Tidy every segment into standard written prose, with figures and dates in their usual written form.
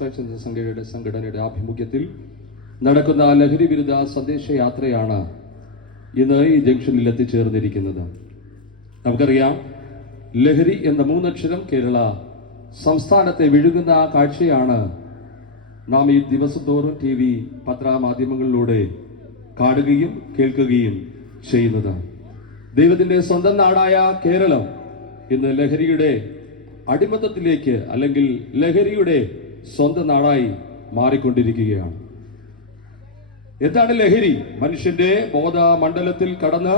Sisters എന്ന സംഘടനയുടെ ആഭിമുഖ്യത്തിൽ നടക്കുന്ന ലഹരി വിരുദ്ധ സന്ദേശയാത്രയാണ് ഇന്ന് ഈ ജംഗ്ഷനിൽ എത്തിച്ചേർന്നിരിക്കുന്നത്. നമുക്കറിയാം, ലഹരി എന്ന മൂന്നക്ഷരം കേരള സംസ്ഥാനത്തെ വിഴുങ്ങുന്ന കാഴ്ചയാണ് നാം ഈ ദിവസം തോറും TV പത്രമാധ്യമങ്ങളിലൂടെ കാണുകയും കേൾക്കുകയും ചെയ്യുന്നത്. ദൈവത്തിൻ്റെ സ്വന്തം നാടായ കേരളം ഇന്ന് ലഹരിയുടെ അടിമത്തത്തിലേക്ക് അല്ലെങ്കിൽ ലഹരിയുടെ സ്വന്തം നാടായി മാറിക്കൊണ്ടിരിക്കുകയാണ്. എന്താണ് ലഹരി? മനുഷ്യന്റെ ബോധമണ്ഡലത്തിൽ കടന്ന്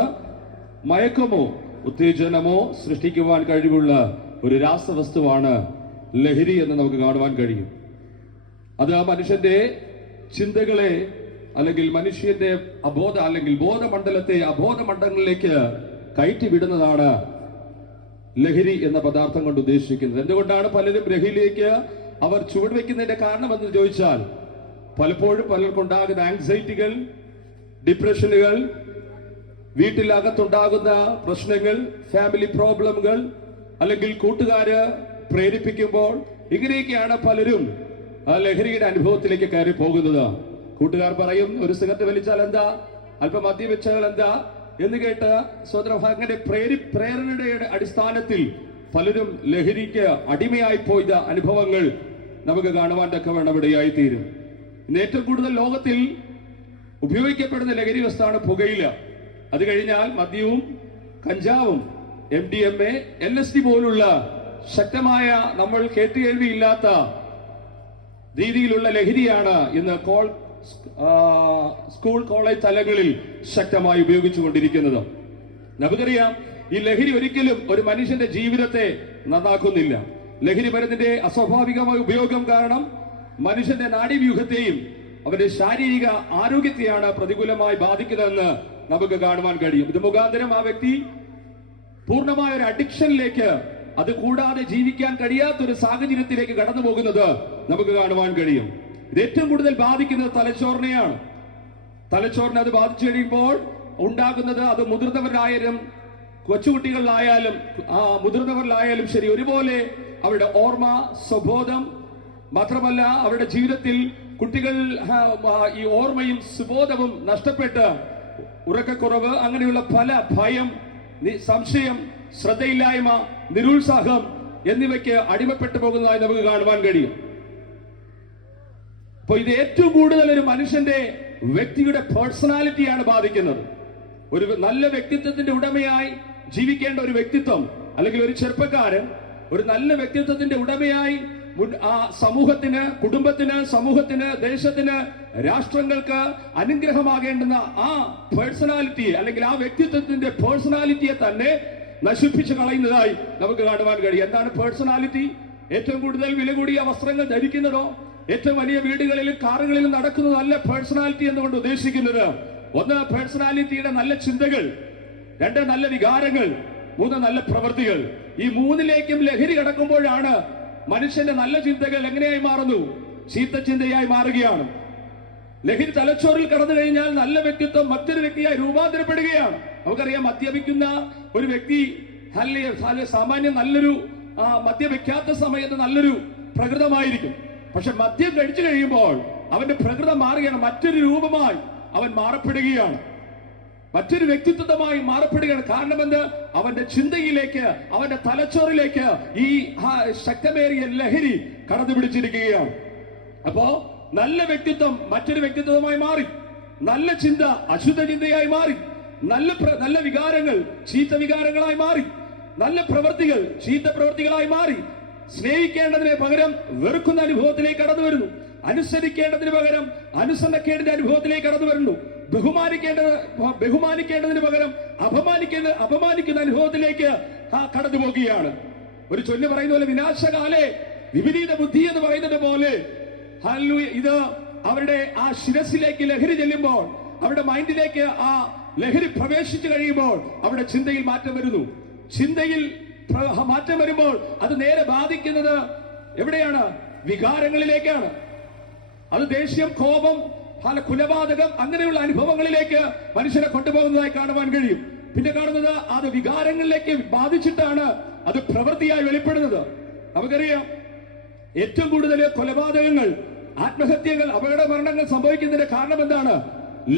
മയക്കമോ ഉത്തേജനമോ സൃഷ്ടിക്കുവാൻ കഴിവുള്ള ഒരു രാസവസ്തുവാണ് ലഹരി എന്ന് നമുക്ക് കാണുവാൻ കഴിയും. അത് മനുഷ്യന്റെ ചിന്തകളെ അല്ലെങ്കിൽ മനുഷ്യന്റെ ബോധമണ്ഡലത്തെ അബോധമണ്ഡലങ്ങളിലേക്ക് കയറ്റിവിടുന്നതാണ് ലഹരി എന്ന പദാർത്ഥം കൊണ്ട് ഉദ്ദേശിക്കുന്നത്. എന്തുകൊണ്ടാണ് പലരും ലഹരിയിലേക്ക് അവർ ചുവടുവെക്കുന്നതിന്റെ കാരണം എന്ന് ചോദിച്ചാൽ, പലപ്പോഴും പലർക്കുണ്ടാകുന്ന ആങ്സൈറ്റികൾ, ഡിപ്രഷനുകൾ, വീട്ടിലകത്തുണ്ടാകുന്ന പ്രശ്നങ്ങൾ, ഫാമിലി പ്രോബ്ലമുകൾ, അല്ലെങ്കിൽ കൂട്ടുകാര് പ്രേരിപ്പിക്കുമ്പോൾ, ഇങ്ങനെയൊക്കെയാണ് പലരും ലഹരിയുടെ അനുഭവത്തിലേക്ക് കയറി പോകുന്നത്. കൂട്ടുകാർ പറയും, ഒരു സിഗരറ്റ് വലിച്ചാൽ എന്താ, അല്പം മദ്യം വെച്ചാൽ എന്താ എന്ന് കേട്ട് സ്വതന്ത്രഭാഗങ്ങളുടെ പ്രേരണയുടെ അടിസ്ഥാനത്തിൽ പലരും ലഹരിക്ക് അടിമയായി പോയ അനുഭവങ്ങൾ നമുക്ക് കാണുവാൻ തക്കവണ്ണം ഇടയായി തീരും. ഇന്ന് ഏറ്റവും കൂടുതൽ ലോകത്തിൽ ഉപയോഗിക്കപ്പെടുന്ന ലഹരി വസ്തുവാണ് പുകയില. അത് കഴിഞ്ഞാൽ മദ്യവും കഞ്ചാവും MDMA, LSD പോലുള്ള ശക്തമായ നമ്മൾ കേട്ടുകേൾവിയില്ലാത്ത രീതിയിലുള്ള ലഹരിയാണ് ഇന്ന് സ്കൂൾ കോളേജ് തലങ്ങളിൽ ശക്തമായി ഉപയോഗിച്ചുകൊണ്ടിരിക്കുന്നത്. നമുക്കറിയാം, ഈ ലഹരി ഒരിക്കലും ഒരു മനുഷ്യന്റെ ജീവിതത്തെ നന്നാക്കുന്നില്ല. ലഹരി മരുന്നിന്റെ അസ്വാഭാവികമായ ഉപയോഗം കാരണം മനുഷ്യന്റെ നാഡീവ്യൂഹത്തെയും അവന്റെ ശാരീരിക ആരോഗ്യത്തെയാണ് പ്രതികൂലമായി ബാധിക്കുന്നതെന്ന് നമുക്ക് കാണുവാൻ കഴിയും. ഇത് മുഖാന്തരം ആ വ്യക്തി പൂർണ്ണമായ ഒരു അഡിക്ഷനിലേക്ക്, അത് കൂടാതെ ജീവിക്കാൻ കഴിയാത്തൊരു സാഹചര്യത്തിലേക്ക് കടന്നു പോകുന്നത് നമുക്ക് കാണുവാൻ കഴിയും. ഇത് ഏറ്റവും കൂടുതൽ ബാധിക്കുന്നത് തലച്ചോറിനെയാണ്. തലച്ചോറിനെ അത് ബാധിച്ചു കഴിയുമ്പോൾ ഉണ്ടാകുന്നത്, അത് മുതിർന്നവരായാലും കൊച്ചുകുട്ടികളിലായാലും മുതിർന്നവരിലായാലും ശരി, ഒരുപോലെ അവരുടെ ഓർമ്മ, സ്വബോധം, മാത്രമല്ല അവരുടെ ജീവിതത്തിൽ കുട്ടികൾ ഈ ഓർമ്മയും സുബോധവും നഷ്ടപ്പെട്ട് ഉറക്കക്കുറവ്, അങ്ങനെയുള്ള പല ഭയം, സംശയം, ശ്രദ്ധയില്ലായ്മ, നിരുത്സാഹം എന്നിവയ്ക്ക് അടിമപ്പെട്ടു പോകുന്നതായി നമുക്ക് കാണുവാൻ കഴിയും. അപ്പോൾ ഇത് ഏറ്റവും കൂടുതൽ ഒരു മനുഷ്യന്റെ വ്യക്തിയുടെ പേഴ്സണാലിറ്റിയാണ് ബാധിക്കുന്നത്. ഒരു നല്ല വ്യക്തിത്വത്തിന്റെ ഉടമയായി ജീവിക്കേണ്ട ഒരു വ്യക്തിത്വം, അല്ലെങ്കിൽ ഒരു ചെറുപ്പക്കാരൻ ഒരു നല്ല വ്യക്തിത്വത്തിന്റെ ഉടമയായി സമൂഹത്തിന്, കുടുംബത്തിന്, സമൂഹത്തിന്, ദേശത്തിന്, രാഷ്ട്രങ്ങൾക്ക് അനുഗ്രഹമാകേണ്ടുന്ന ആ പേഴ്സണാലിറ്റിയെ, അല്ലെങ്കിൽ ആ വ്യക്തിത്വത്തിന്റെ പേഴ്സണാലിറ്റിയെ തന്നെ നശിപ്പിച്ചു കളയുന്നതായി നമുക്ക് കാണുവാൻ കഴിയും. എന്താണ് പേഴ്സണാലിറ്റി? ഏറ്റവും കൂടുതൽ വില കൂടിയ വസ്ത്രങ്ങൾ ധരിക്കുന്നതോ, ഏറ്റവും വലിയ വീടുകളിലും കാറുകളിലും നടക്കുന്നതല്ല പേഴ്സണാലിറ്റി എന്നുകൊണ്ട് ഉദ്ദേശിക്കുന്നത്. ഒന്ന്, പേഴ്സണാലിറ്റിയുടെ നല്ല ചിന്തകൾ, രണ്ട്, നല്ല വികാരങ്ങൾ, മൂന്ന്, നല്ല പ്രവൃത്തികൾ. ഈ മൂന്നിലേക്കും ലഹരി കടക്കുമ്പോഴാണ് മനുഷ്യന്റെ നല്ല ചിന്തകൾ എങ്ങനെയായി മാറുന്നു? ചീത്ത ചിന്തയായി മാറുകയാണ്. ലഹരി തലച്ചോറിൽ കടന്നു കഴിഞ്ഞാൽ നല്ല വ്യക്തിത്വം മറ്റൊരു വ്യക്തിയായി രൂപാന്തരപ്പെടുകയാണ്. നമുക്കറിയാം, മദ്യപിക്കുന്ന ഒരു വ്യക്തി സാമാന്യം നല്ലൊരു മദ്യപിക്കാത്ത സമയത്ത് നല്ലൊരു പ്രകൃതമായിരിക്കും. പക്ഷെ മദ്യം കഴിച്ചു കഴിയുമ്പോൾ അവന്റെ പ്രകൃതം മാറുകയാണ്. മറ്റൊരു രൂപമായി അവൻ മാറപ്പെടുകയാണ്, മറ്റൊരു വ്യക്തിത്വമായി മാറപ്പെടുകയാണ്. കാരണം എന്ത്? അവന്റെ ചിന്തയിലേക്ക്, അവന്റെ തലച്ചോറിലേക്ക് ഈ ശക്തമേറിയ ലഹരി കടന്നു പിടിച്ചിരിക്കുകയാണ്. അപ്പോ നല്ല വ്യക്തിത്വം മറ്റൊരു വ്യക്തിത്വമായി മാറി, നല്ല ചിന്ത അശുദ്ധ ചിന്തയായി മാറി, നല്ല വികാരങ്ങൾ ചീത്ത വികാരങ്ങളായി മാറി, നല്ല പ്രവൃത്തികൾ ചീത്ത പ്രവൃത്തികളായി മാറി. സ്നേഹിക്കേണ്ടതിന് പകരം വെറുക്കുന്ന അനുഭവത്തിലേക്ക് കടന്നു വരുന്നു. അനുസരിക്കേണ്ടതിന് പകരം അനുസരണക്കേടിന്റെ അനുഭവത്തിലേക്ക് കടന്നു വരുന്നു. ബഹുമാനിക്കേണ്ടതിന് പകരം അപമാനിക്കുന്ന അനുഭവത്തിലേക്ക് കടന്നു പോകുകയാണ്. ഒരു ചൊല്ല് പറയുന്ന പോലെ, വിനാശകാലേ വിപരീത ബുദ്ധി എന്ന് പറയുന്നത് പോലെ ഇത് അവരുടെ ആ ശിരസിലേക്ക് ലഹരി ചെല്ലുമ്പോൾ, അവരുടെ മൈൻഡിലേക്ക് ആ ലഹരി പ്രവേശിച്ചു കഴിയുമ്പോൾ അവരുടെ ചിന്തയിൽ മാറ്റം വരുന്നു. ചിന്തയിൽ മാറ്റം വരുമ്പോൾ അത് നേരെ ബാധിക്കുന്നത് എവിടെയാണ്? വികാരങ്ങളിലേക്കാണ്. അത് ദേഷ്യം, കോപം, കുലപാതകം, അങ്ങനെയുള്ള അനുഭവങ്ങളിലേക്ക് മനുഷ്യരെ കൊണ്ടുപോകുന്നതായി കാണുവാൻ കഴിയും. പിന്നെ കാണുന്നത് അത് വികാരങ്ങളിലേക്ക് ബാധിച്ചിട്ടാണ് അത് പ്രവൃത്തിയായി വെളിപ്പെടുന്നത്. നമുക്കറിയാം, ഏറ്റവും കൂടുതൽ കൊലപാതകങ്ങൾ, ആത്മഹത്യകൾ, അപകട മരണങ്ങൾ സംഭവിക്കുന്നതിന്റെ കാരണം എന്താണ്?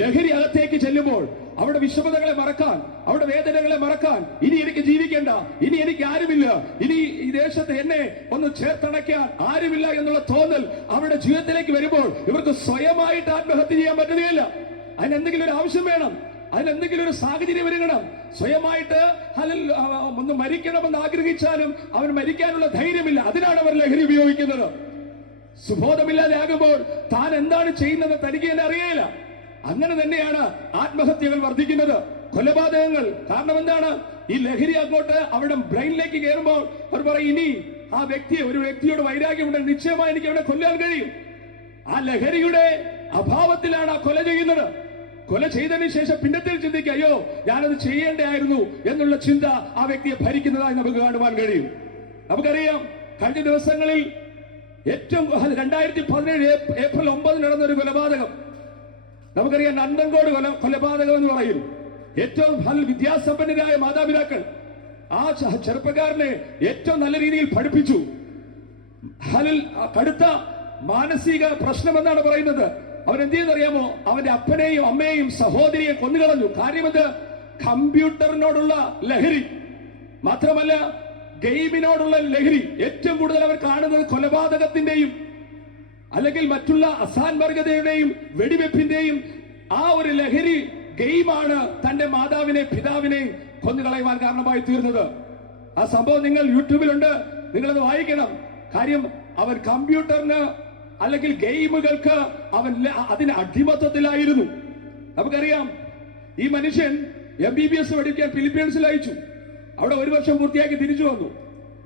ലഹരി അകത്തേക്ക് ചെല്ലുമ്പോൾ അവിടെ വിഷമതകളെ മറക്കാൻ, അവിടെ വേദനകളെ മറക്കാൻ, ഇനി എനിക്ക് ജീവിക്കേണ്ട, ഇനി എനിക്ക് ആരുമില്ല, ഇനി ഈ ദേശത്ത് എന്നെ ഒന്ന് ചേർത്തണയ്ക്കാൻ ആരുമില്ല എന്നുള്ള തോന്നൽ അവരുടെ ജീവിതത്തിലേക്ക് വരുമ്പോൾ ഇവർക്ക് സ്വയമായിട്ട് ആത്മഹത്യ ചെയ്യാൻ പറ്റുകയില്ല. അതിനെന്തെങ്കിലും ഒരു ആവശ്യം വേണം, അതിനെന്തെങ്കിലും ഒരു സാഹചര്യം ഒരുങ്ങണം. സ്വയമായിട്ട് ഒന്ന് മരിക്കണമെന്ന് ആഗ്രഹിച്ചാലും അവൻ മരിക്കാനുള്ള ധൈര്യമില്ല. അതിനാണ് അവർ ലഹരി ഉപയോഗിക്കുന്നത്. സുബോധമില്ലാതെ ആകുമ്പോൾ താൻ എന്താണ് ചെയ്യുന്നത് തനിക്ക് തന്നെ അറിയില്ല. അങ്ങനെ തന്നെയാണ് ആത്മഹത്യകൾ വർദ്ധിക്കുന്നത്, കൊലപാതകങ്ങൾ. കാരണം എന്താണ്? ഈ ലഹരി അങ്ങോട്ട് അവരുടെ ബ്രെയിനിലേക്ക് കയറുമ്പോൾ അവർ പറയും, ഇനി ആ ഒരു വ്യക്തിയോട് വൈരാഗ്യമുണ്ടെങ്കിൽ നിശ്ചയമായി എനിക്ക് അവനെ കൊല്ലാൻ കഴിയും. ആ ലഹരിയുടെ അഭാവത്തിലാണ് ആ കൊല ചെയ്യുന്നത്. കൊല ചെയ്തതിനു ശേഷം പിന്നത്തിൽ ചിന്തിക്കുക, അയ്യോ ഞാനത് ചെയ്യേണ്ടായിരുന്നു എന്നുള്ള ചിന്ത ആ വ്യക്തിയെ ഭരിക്കുന്നതായി നമുക്ക് കാണുവാൻ കഴിയും. നമുക്കറിയാം, കഴിഞ്ഞ ദിവസങ്ങളിൽ ഏറ്റവും 2017 ഏപ്രിൽ 9 നടന്നൊരു കൊലപാതകം. നമുക്കറിയാം, നന്ദൻകോട് കൊലപാതകം എന്ന് പറയും. ഏറ്റവും വിദ്യാസമ്പന്നരായ മാതാപിതാക്കൾ ആ ചെറുപ്പക്കാരനെ ഏറ്റവും നല്ല രീതിയിൽ പഠിപ്പിച്ചു. കടുത്ത മാനസിക പ്രശ്നം എന്നാണ് പറയുന്നത്. അവൻ എന്ത് ചെയ്യുന്നറിയാമോ? അവന്റെ അപ്പനെയും അമ്മയെയും സഹോദരിയെ കൊന്നുകളഞ്ഞു. കാര്യമെന്ത്? കമ്പ്യൂട്ടറിനോടുള്ള ലഹരി, മാത്രമല്ല ഗെയിമിനോടുള്ള ലഹരി. ഏറ്റവും കൂടുതൽ അവർ കാണുന്നത് കൊലപാതകത്തിന്റെയും അല്ലെങ്കിൽ മറ്റുള്ള അസാൻമാർഗതയുടെയും വെടിവെപ്പിന്റെയും ആ ഒരു ലഹരി ഗെയിമാണ് തന്റെ മാതാവിനെ പിതാവിനെയും കൊന്നുകളയുവാൻ കാരണമായി തീർന്നത്. ആ സംഭവം നിങ്ങൾ യൂട്യൂബിലുണ്ട്, നിങ്ങളത് വായിക്കണം. കാര്യം അവൻ കമ്പ്യൂട്ടറിന് അല്ലെങ്കിൽ ഗെയിമുകൾക്ക് അവൻ അതിന് അടിമത്തത്തിലായിരുന്നു. നമുക്കറിയാം, ഈ മനുഷ്യൻ MBBS പഠിക്കാൻ ഫിലിപ്പീൻസിൽ അയച്ചു. അവിടെ 1 വർഷം പൂർത്തിയാക്കി തിരിച്ചു വന്നു.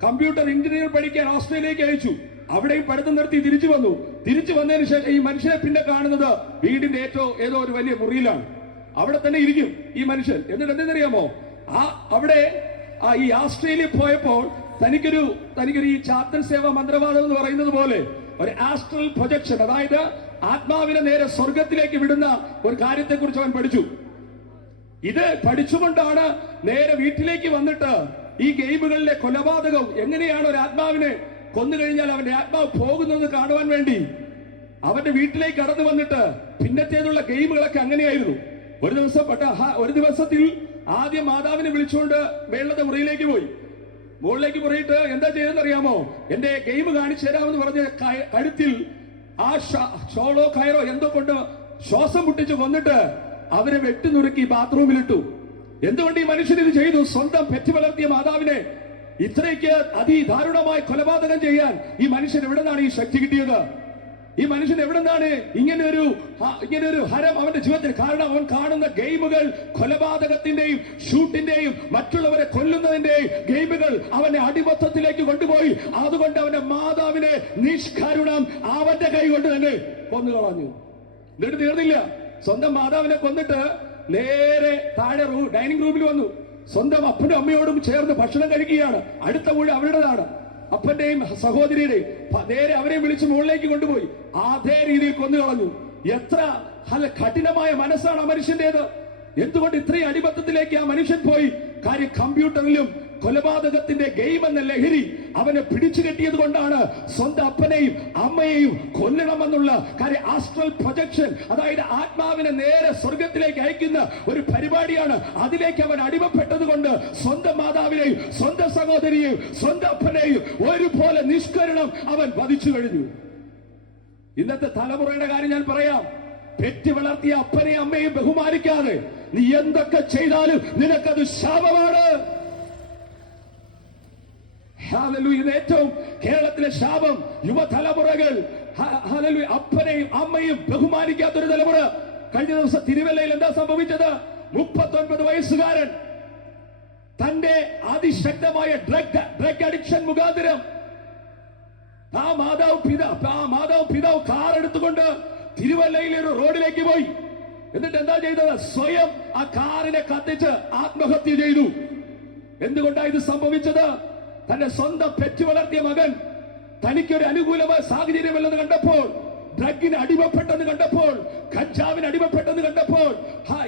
കമ്പ്യൂട്ടർ എഞ്ചിനീയർ പഠിക്കാൻ ഓസ്ട്രേലിയയിലേക്ക് അയച്ചു. അവിടെയും പഠിത്തം നടത്തി തിരിച്ചു വന്നു. തിരിച്ചു വന്നതിന് ശേഷം ഈ മനുഷ്യനെ പിന്നെ കാണുന്നത് വീടിന്റെ ഏതോ ഒരു വലിയ മുറിയിലാണ്. അവിടെ തന്നെ ഇരിക്കും ഈ മനുഷ്യൻ. എന്നിട്ട് എന്തെന്നറിയാമോ? അവിടെ ഈ ഓസ്ട്രേലിയ പോയപ്പോൾ തനിക്കൊരു ഈ ചാത്തൻ സേവാ മന്ത്രവാദം എന്ന് പറയുന്നത് പോലെ ഒരു ആസ്ട്രൽ പ്രൊജക്ഷൻ, അതായത് ആത്മാവിനെ നേരെ സ്വർഗത്തിലേക്ക് വിടുന്ന ഒരു കാര്യത്തെക്കുറിച്ച് അവൻ പഠിച്ചു. ഇത് പഠിച്ചുകൊണ്ടാണ് നേരെ വീട്ടിലേക്ക് വന്നിട്ട് ഈ ഗെയിമുകളിലെ കൊലപാതകം എങ്ങനെയാണ് ഒരു ആത്മാവിനെ കൊന്നുകഴിഞ്ഞാൽ അവന്റെ ആത്മാവ് പോകുന്നത് കാണുവാൻ വേണ്ടി അവന്റെ വീട്ടിലേക്ക് കടന്നു വന്നിട്ട് പിന്നത്തേതുള്ള ഗെയിമുകളൊക്കെ അങ്ങനെയായിരുന്നു. ഒരു ദിവസത്തിൽ ആദ്യം മാതാവിനെ വിളിച്ചുകൊണ്ട് മേളത്തെ മുറിയിലേക്ക് പോയി. മുകളിലേക്ക് പോയിട്ട് എന്താ ചെയ്തെന്നറിയാമോ? എന്റെ ഗെയിം കാണിച്ചു തരാമെന്ന് പറഞ്ഞ് കഴുത്തിൽ ആ ഷോളോ കയറോ എന്തോ കൊണ്ട് ശ്വാസം മുട്ടിച്ച് കൊന്നിട്ട് അവരെ വെട്ടിനുറുക്കി ബാത്റൂമിലിട്ടു. എന്തുകൊണ്ട് ഈ മനുഷ്യൻ ഇത് ചെയ്തു? സ്വന്തം പെറ്റു വളർത്തിയ മാതാവിനെ ഇത്രയ്ക്ക് അതിദാരുണമായി കൊലപാതകം ചെയ്യാൻ ഈ മനുഷ്യൻ എവിടെ നിന്നാണ് ഈ ശക്തി കിട്ടിയത്? ഈ മനുഷ്യൻ എവിടെ നിന്നാണ് ഇങ്ങനെ ഒരു ഹരം അവന്റെ ജീവിതത്തിൽ? കാരണം അവൻ കാണുന്ന ഗെയിമുകൾ കൊലപാതകത്തിന്റെയും ഷൂട്ടിന്റെയും മറ്റുള്ളവരെ കൊല്ലുന്നതിന്റെയും ഗെയിമുകൾ അവനെ അടിമത്തത്തിലേക്ക് കൊണ്ടുപോയി. അതുകൊണ്ട് അവന്റെ മാതാവിനെ നിഷ്കരുണം അവന്റെ കൈ കൊണ്ട് തന്നെ കൊന്നുകളഞ്ഞു. എന്നിട്ട് തീർന്നില്ല, സ്വന്തം മാതാവിനെ കൊന്നിട്ട് നേരെ താഴെ ഡൈനിങ് റൂമിൽ വന്നു. സ്വന്തം അപ്പനും അമ്മയോടും ചേർന്ന് ഭക്ഷണം കഴിക്കുകയാണ്. അടുത്ത വീട് അവരുടേതാണ്, അപ്പന്റെയും സഹോദരിയുടെയും. നേരെ അവരെയും വിളിച്ച് മുകളിലേക്ക് കൊണ്ടുപോയി അതേ രീതിയിൽ കൊന്നുകളഞ്ഞു. എത്ര കഠിനമായ മനസ്സാണ് ആ മനുഷ്യന്റേത്! എന്തുകൊണ്ട് ഇത്രയും അടിമത്തത്തിലേക്ക് ആ മനുഷ്യൻ പോയി? കാര്യം കമ്പ്യൂട്ടറിലും കൊലപാതകത്തിന്റെ ഗെയിം എന്ന ലഹരി അവനെ പിടിച്ചു കെട്ടിയത് കൊണ്ടാണ് സ്വന്തം അപ്പനെയും അമ്മയെയും കൊല്ലണമെന്നുള്ള കാര്യം. ആസ്ട്രൽ പ്രൊജക്ഷൻ, അതായത് ആത്മാവിനെ നേരെ സ്വർഗത്തിലേക്ക് അയക്കുന്ന ഒരു പരിപാടിയാണ്. അതിലേക്ക് അവൻ അടിമപ്പെട്ടത് കൊണ്ട് സ്വന്തം മാതാവിനെയും സ്വന്തം സഹോദരിയെയും സ്വന്തം അപ്പനെയും ഒരുപോലെ നിഷ്കരണം അവൻ വധിച്ചു കഴിഞ്ഞു. ഇന്നത്തെ തലമുറയുടെ കാര്യം ഞാൻ പറയാം. പെറ്റി വളർത്തിയ അപ്പനെയും അമ്മയും ബഹുമാനിക്കാതെ നീ എന്തൊക്കെ ചെയ്താലും നിനക്കത് ശാപമാണ്. ഇത് ഏറ്റവും കേരളത്തിലെ ശാപം. യുവതലമുറകൾ അപ്പനെയും അമ്മയും ബഹുമാനിക്കാത്തൊരു തലമുറ. കഴിഞ്ഞ ദിവസം തിരുവല്ലയിൽ എന്താ സംഭവിച്ചത്? 39 വയസ്സുകാരൻ തന്റെ അതിശക്തമായ ഡ്രഗ് അഡിക്ഷൻ മുഖാന്തരം ആ മാതാവ് പിതാവ് കാർ എടുത്തുകൊണ്ട് തിരുവല്ലയിലെ ഒരു റോഡിലേക്ക് പോയി. എന്നിട്ട് എന്താ ചെയ്തത്? സ്വയം ആ കാറിനെ കത്തിച്ച് ആത്മഹത്യ ചെയ്തു. എന്തുകൊണ്ടാണ് ഇത് സംഭവിച്ചത്? തന്റെ സ്വന്തം പെറ്റു വളർത്തിയ മകൻ തനിക്കൊരു അനുകൂലമായ സാഹചര്യമല്ലെന്ന് കണ്ടപ്പോൾ ഡ്രഗിന് അടിമപ്പെട്ടെന്ന് കണ്ടപ്പോൾ, കഞ്ചാവിന് അടിമപ്പെട്ടെന്ന് കണ്ടപ്പോൾ,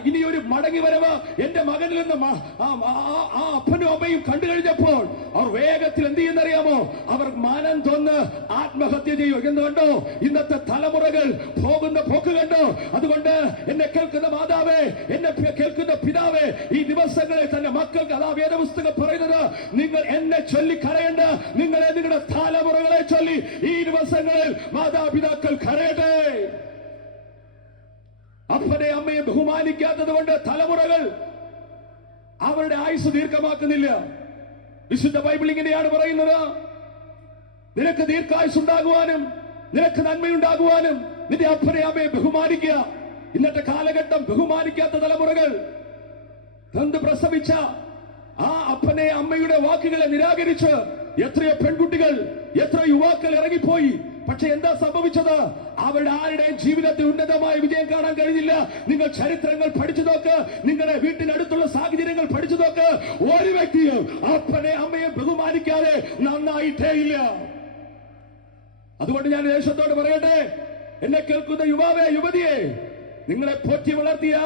ഇനി ഒരു മടങ്ങി വരവ് എന്റെ മകനിൽ നിന്ന് ആ അപ്പനും അമ്മയും കണ്ടു കഴിഞ്ഞപ്പോൾ അവർ വേഗത്തിൽ എന്ത് ചെയ്യുന്നറിയാമോ? അവർ മാനം തോന്ന് ആത്മഹത്യ ചെയ്യും. എന്തുകൊണ്ടോ? ഇന്നത്തെ തലമുറകൾ പോകുന്ന പോക്ക് കണ്ടോ. അതുകൊണ്ട് എന്നെ കേൾക്കുന്ന മാതാവേ, എന്നെ കേൾക്കുന്ന പിതാവേ, ഈ ദിവസങ്ങളിൽ തന്നെ മക്കൾക്ക് അതാ വേദപുസ്തകം പറയുന്നത്, നിങ്ങൾ എന്നെ ചൊല്ലി കരയണ്ട, നിങ്ങളുടെ തലമുറകളെ ചൊല്ലി ഈ ദിവസങ്ങളിൽ മാതാപിതാക്കൾ കരയട്ടെ. അപ്പനെ അമ്മയെ ബഹുമാനിക്കാത്തത് കൊണ്ട് തലമുറകൾ അവരുടെ ആയുസ് ദീർഘമാക്കുന്നില്ല. വിശുദ്ധ ബൈബിൾ ഇങ്ങനെയാണ് പറയുന്നത്, നിനക്ക് ദീർഘായുസ് ഉണ്ടാകുവാനും നിനക്ക് നന്മയുണ്ടാകുവാനും നിന്റെ അപ്പനെ അമ്മയെ ബഹുമാനിക്കുക. ഇന്നത്തെ കാലഘട്ടം ബഹുമാനിക്കാത്ത തലമുറകൾ പ്രസവിച്ച ആ അപ്പനെ അമ്മയുടെ വാക്കുകളെ നിരാകരിച്ച് എത്രയോ പെൺകുട്ടികൾ, എത്രയോ യുവാക്കൾ ഇറങ്ങിപ്പോയി. പക്ഷെ എന്താ സംഭവിച്ചത്? അവരുടെ ആരുടെയും ജീവിതത്തിൽ ഉന്നതമായ വിജയം കാണാൻ കഴിഞ്ഞില്ല. നിങ്ങൾ ചരിത്രങ്ങൾ പഠിച്ചു നോക്ക്, നിങ്ങളുടെ വീട്ടിനടുത്തുള്ള സാഹചര്യങ്ങൾ പഠിച്ചു നോക്ക്. ഒരു വ്യക്തിയും അപ്പനെ അമ്മയെ ബഹുമാനിക്കാതെ നന്നായിട്ടേ ഇല്ല. അതുകൊണ്ട് ഞാൻ ദേശത്തോട് പറയട്ടെ, എന്നെ കേൾക്കുന്ന യുവാവേ, യുവതിയെ, നിങ്ങളെ പോറ്റി വളർത്തിയ,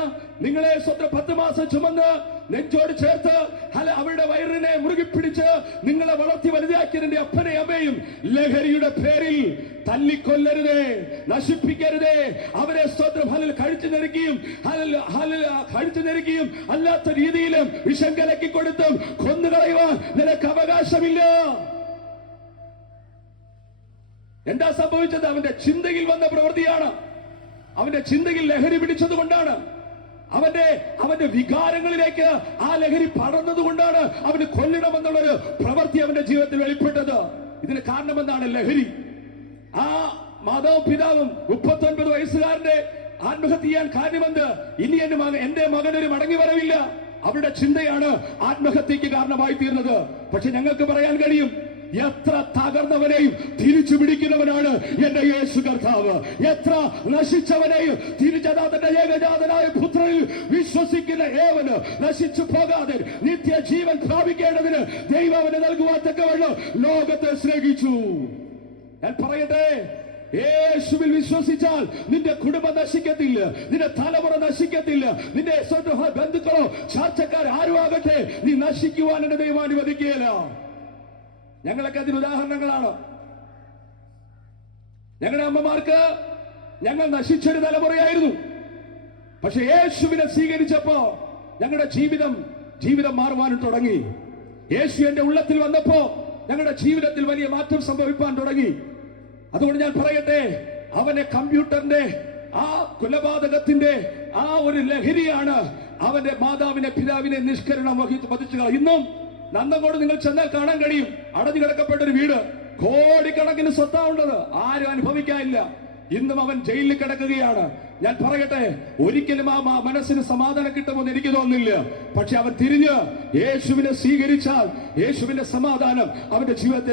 നിങ്ങളെ സ്വന്തം 10 മാസം ചുമന്ന് നെഞ്ചോട് ചേർത്ത് അവരുടെ വയറിനെ മുറുകി പിടിച്ച് നിങ്ങളെ വളർത്തി വലുതാക്കിയതിന്റെ അപ്പനെ അമ്മയും ലഹരിയുടെ പേരിൽ തല്ലിക്കൊല്ലരുതേ, നശിപ്പിക്കരുതേ. അവരെ സ്വന്തം കഴിച്ചു നെരുക്കിയും അല്ലാത്ത രീതിയിലും വിഷം കലക്കി കൊടുത്തും കൊന്നുകളയുവാൻ നിനക്ക് അവകാശമില്ല. എന്താ സംഭവിച്ചത്? അവന്റെ ചിന്തയിൽ വന്ന പ്രവൃത്തിയാണ്. അവന്റെ ചിന്തയിൽ ലഹരി പിടിച്ചത് കൊണ്ടാണ്, അവന്റെ വികാരങ്ങളിലേക്ക് ആ ലഹരി പടർന്നതുകൊണ്ടാണ് അവന് കൊല്ലണമെന്നുള്ളൊരു പ്രവൃത്തി അവന്റെ ജീവിതത്തിൽ വെളിപ്പെട്ടത്. ഇതിന് കാരണമെന്താണ്? ലഹരി. ആ മാതാവും പിതാവും 39 വയസ്സുകാരന്റെ ആത്മഹത്യ ചെയ്യാൻ കാര്യമെന്ത്? ഇനി എന്റെ മകനൊരു മടങ്ങി വരവില്ല. അവരുടെ ചിന്തയാണ് ആത്മഹത്യക്ക് കാരണമായി തീർന്നത്. പക്ഷെ ഞങ്ങൾക്ക് പറയാൻ കഴിയും, എത്ര തകർന്നവനെയും തിരിച്ചു പിടിക്കുന്നവനാണ് എന്റെ യേശു കർത്താവ്. എത്ര നശിച്ചവനെയും തിരിച്ചതാതന്റെ ഏകജാതനായ പുത്രനിൽ വിശ്വസിക്കുന്ന ഏവന് നശിച്ചു പോകാതെ നിത്യജീവൻ പ്രാപിക്കേണ്ടതിന് ദൈവം അവന് നൽകുവാൻ തക്കവണ്ണം ലോകത്തെ സ്നേഹിച്ചു. ഞാൻ പറയട്ടെ, യേശുവിൽ വിശ്വസിച്ചാൽ നിന്റെ കുടുംബം നശിക്കത്തില്ല, നിന്റെ തലമുറ നശിക്കത്തില്ല, നിന്റെ സ്വന്തം ബന്ധുക്കളോ ചർച്ചക്കാർ ആരും ആകട്ടെ, നീ നശിക്കുവാൻ എന്റെ ദൈവം അനുവദിക്കുകയില്ല. ഞങ്ങളൊക്കെ അതിന് ഉദാഹരണങ്ങളാണ്. ഞങ്ങളുടെ അമ്മമാർക്ക് ഞങ്ങൾ നശിച്ചൊരു തലമുറയായിരുന്നു. പക്ഷെ യേശുവിനെ സ്വീകരിച്ചപ്പോ ഞങ്ങളുടെ ജീവിതം മാറുവാനും തുടങ്ങി. യേശു എന്റെ ഉള്ളത്തിൽ വന്നപ്പോ ഞങ്ങളുടെ ജീവിതത്തിൽ വലിയ മാറ്റം സംഭവിക്കാൻ തുടങ്ങി. അതുകൊണ്ട് ഞാൻ പറയട്ടെ, അവന്റെ കമ്പ്യൂട്ടറിന്റെ ആ കൊലപാതകത്തിന്റെ ആ ഒരു ലഹരിയാണ് അവന്റെ മാതാവിനെ പിതാവിനെ നിഷ്കരണം വധിച്ചു. ഇന്നും നന്ദങ്കോട് നിങ്ങൾ ചെന്നാൽ കാണാൻ കഴിയും, അടഞ്ഞു കിടക്കപ്പെട്ട ഒരു വീട്, കോടിക്കണക്കിന് സ്വത്താവുള്ളത്, ആരും അനുഭവിക്കാനില്ല. ഇന്നും അവൻ ജയിലിൽ കിടക്കുകയാണ്. ഞാൻ പറയട്ടെ, ഒരിക്കലും ആ മനസ്സിന് സമാധാനം കിട്ടുമെന്ന് എനിക്ക് തോന്നുന്നില്ല. പക്ഷെ അവൻ തിരിഞ്ഞ് യേശുവിനെ സ്വീകരിച്ചാൽ യേശുവിന്റെ സമാധാനം അവന്റെ ജീവിതത്തെ